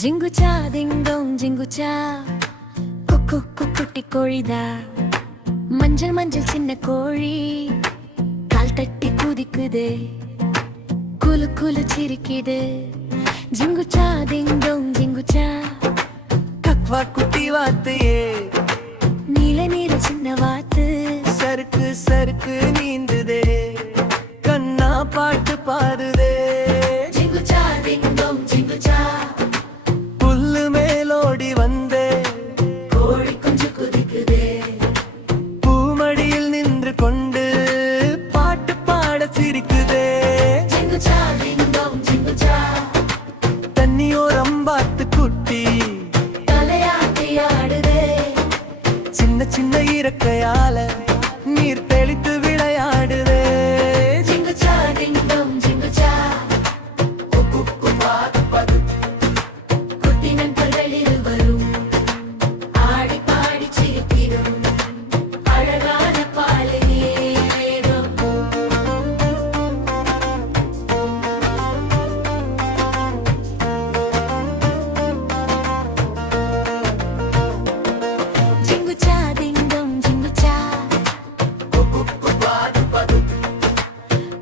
ஜிங்குச்சா திங்டோங் ஜிங்குச்சா குக்கு குட்டி கோழிதா மஞ்சள் மஞ்சள் சின்ன கோழி கால் தட்டி குதிக்குது குலு குலு சிரிக்குது ஜிங்குச்சா திங்டோங் ஜிங்குச்சா கக்வா குட்டி வாத்தையே நீல நீல சின்ன வாத்து சருக்கு சருக்கு நீந்துதே கண்ணா பாட்டு பாடுதே ஜிங்குச்சா திங்டோங் ஜிங்குச்சா புல்லு மேலோடி வந்தே கோழி குஞ்சு குதிக்குதே பூமடியில் நின்று கொண்டு பாட்டு பாட சிரிக்குதே ஜிங்குச்சா திங்டோங் ஜிங்குச்சா தண்ணியோரம் பார்த்து குட்டி தலையாட்டி ஆடுதே சின்ன சின்ன இறக்கையால நீர் தெளித்து விளையாடுதே ஜிங்குச்சா திங்டோங் ஜிங்குச்சா குட்டி நண்பர்கள் இருவரும் ஆடி பாடி சிரிப்பிடும் அழகான பாலை நேரம் ஜிங்குச்சா திங்டோங் ஜிங்குச்சா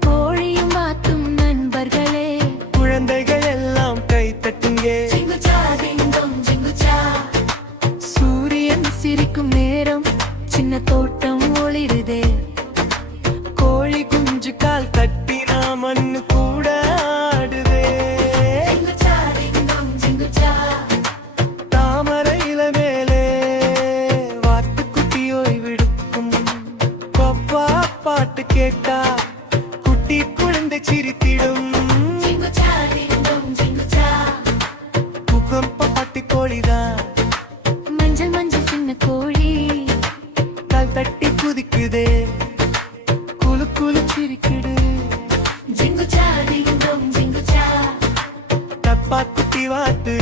கோழியும் வாத்தும் நண்பர்களே குழந்தைகள் எல்லாம் கை தட்டுங்கே ஜிங்குச்சா திங்டோங் ஜிங்குச்சா சூரியன் சிரிக்கும் நேரம் சின்ன தோட்டம் ஒளிருதே கோழி குஞ்சு கால் தட்டினா மண்ணு கூட ஆடுதே ஜிங்குச்சா திங்டோங் ஜிங்குச்சா தாமரையில மேலே வாத்துக்குட்டி ஓய்வெடுக்கும் கொப்பா பாட்டு கேட்டா குட்டி குழந்தை சிரித்திடும் ஜிங்குச்சா திங்டோங் ஜிங்குச்சா முகம் பாட்டி கோழிதான் மஞ்சள் மஞ்சள் சின்ன கோழி கால் தட்டி குதிக்குதே குலு குலு சிரிக்குது ஜிங்குச்சா திங்டோங் ஜிங்குச்சா தப்பா குட்டி வாத்து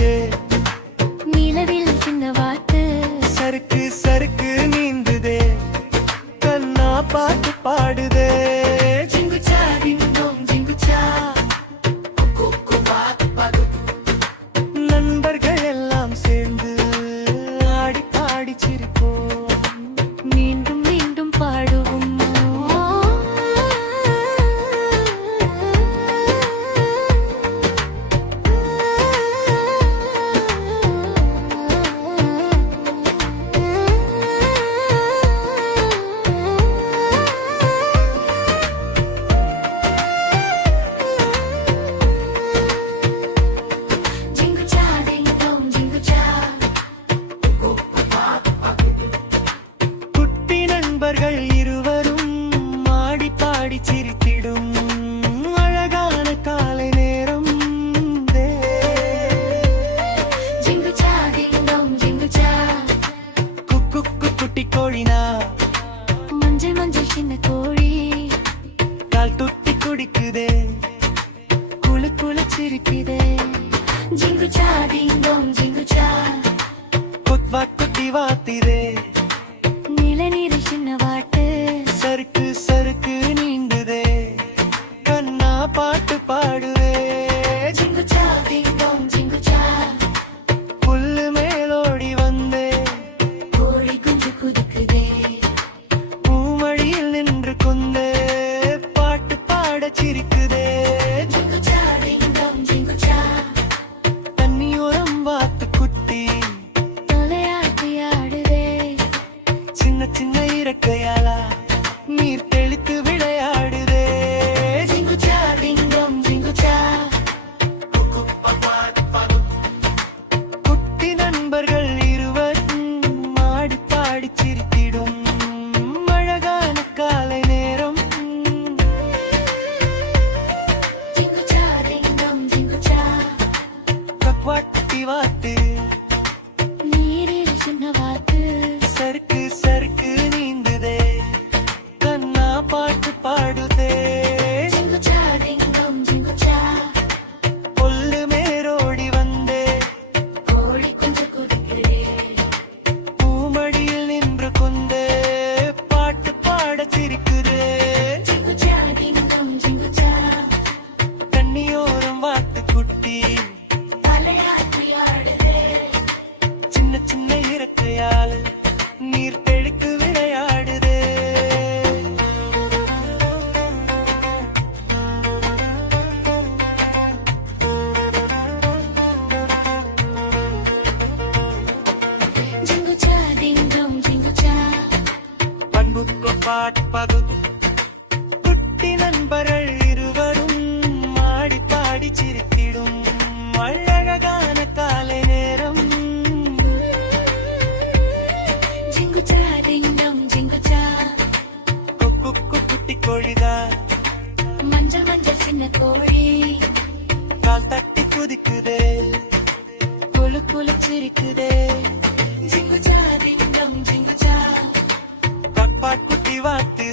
நிலவில் சின்ன வாத்து சருக்கு சருக்கு நீந்துதே கண்ணா பாட்டு பாடுதே ஜிங்குச்சா திங்டோங் ஜிங்குச்சா நண்பர்கள் எல்லாம் சேர்ந்து ஆடி பாடி சிரிப்போம் மீண்டும் மீண்டும் பாடுவோம் ஜிங்குச்சா திங்டோங் ஜிங்குச்சா குட்டி நண்பர்கள் இருவரும் ஆடி பாடி சிரித்திடும் அழகான காலை நேரம் தே. ஜிங்குச்சா திங்டோங் ஜிங்குச்சா குக்கு குட்டி கோழினா மஞ்சள் மஞ்சள் சின்ன கோழி கால் துட்டி குடிக்குதே குளு குளு சிரிக்குதே ஜிங்குச்சா திங்டோங் ஜிங்குச்சா கொத்வா குட்டி வாத்திதே நீல நீல சின்ன வாட்டு சருக்கு சருக்கு நீந்துதே கண்ணா பாட்டு பாடுதே ஜிங்குச்சா திங்டோங் ஜிங்குச்சா புல்லு மேலோடி வந்தே கோழி குஞ்சு குதிக்குதே பூமழியில் நின்று கொண்டே பாட்டு பாட சிரிக்குதே ஜிங்குச்சா திங்டோங் ஜிங்குச்சா தண்ணியோரம் வாத்து குட்டி தலையாட்டி ஆடுதே சின்ன சின்ன இறக்கையாலா நீர் தெளித்து விளையாடுதே ஜிங்குச்சா திங்டோங் ஜிங்குச்சா குட்டி நண்பர்கள் இருவரும் ஆடி பாடி சிரித்திடும் அழகான காலை நேரம் ஜிங்குச்சா திங்டோங் ஜிங்குச்சா கக்வாட்டி வாத்து நீரில் சின்ன வாத்து சருக்கு சருக்கு நீந்துதே கண்ணா பாட்டு பாடுதே ஜிங்குச்சா திங்டோங் ஜிங்குச்சா புல்லு மேரோடி வந்தே கோழி குஞ்சு குதிக்குதே பூமடியில் நின்று கொண்டே பாட் பகுத் குட்டி நண்பர்கள் இருவரும் மாடி பாடி சிரித்திடும் அழகான காலை நேரம். ஜிங்குச்சா டிங்கம் ஜிங்குச்சா குக்கு குட்டி கோழிதான் மஞ்சள் மஞ்சள் சின்ன கோழி கால் தட்டி குதிக்குதே குளு குளு சிரிக்குதே. ஜிங்குச்சா டிங்கம் ஜிங்குச்சா பாட் குட்டி வாத்து